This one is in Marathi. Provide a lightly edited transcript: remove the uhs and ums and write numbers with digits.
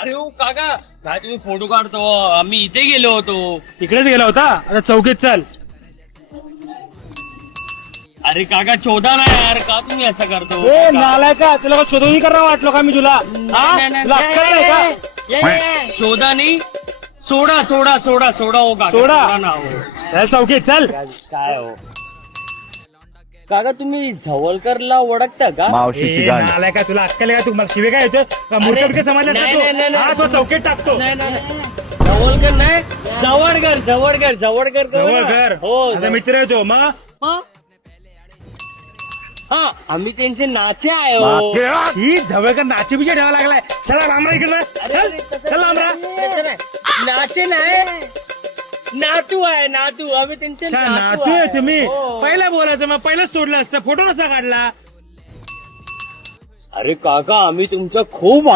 अरे हो काका काय तुम्ही फोटो काढतो आम्ही इथे गेलो होतो. तिकडेच गेला होता, आता चौकीत चल. अरे काका 14 नाही यार, का तुम्ही असं करतो? ए नालाय का, तुला का शोधून करा वाटलो का मी तुला? हा? नाही. तुला अक्कल नाही का? 14 नाही, सोडा हो काका. सोडा? ना हो. चल चौकीत चल. काय हो काका, तुम्ही झवळकरला ओळखता का? ए, नालाय का, तुला अक्कल आहे का? तू मला शिवे काय येतो का? मूर्ख समजला नाही. हा तो चौकीत टाकतो. नाही झवळकर नाही, जवळकर जवळकर हो माझा मित्र आहे तो. मग हा आम्ही त्यांचे नाचे आहे हो. ही जवळकर नाचे बिचे ठेवा लागलाय. चला रामरा इकडे चल रामरा. नाचे नाही, नातू आहे नातू. आम्ही त्यांचे नातू आहे तुम्ही. हो. पहिला बोलायचं, मग पहिलंच सोडलं असतं. फोटो नसा काढला. अरे काका, आम्ही तुमचं खूप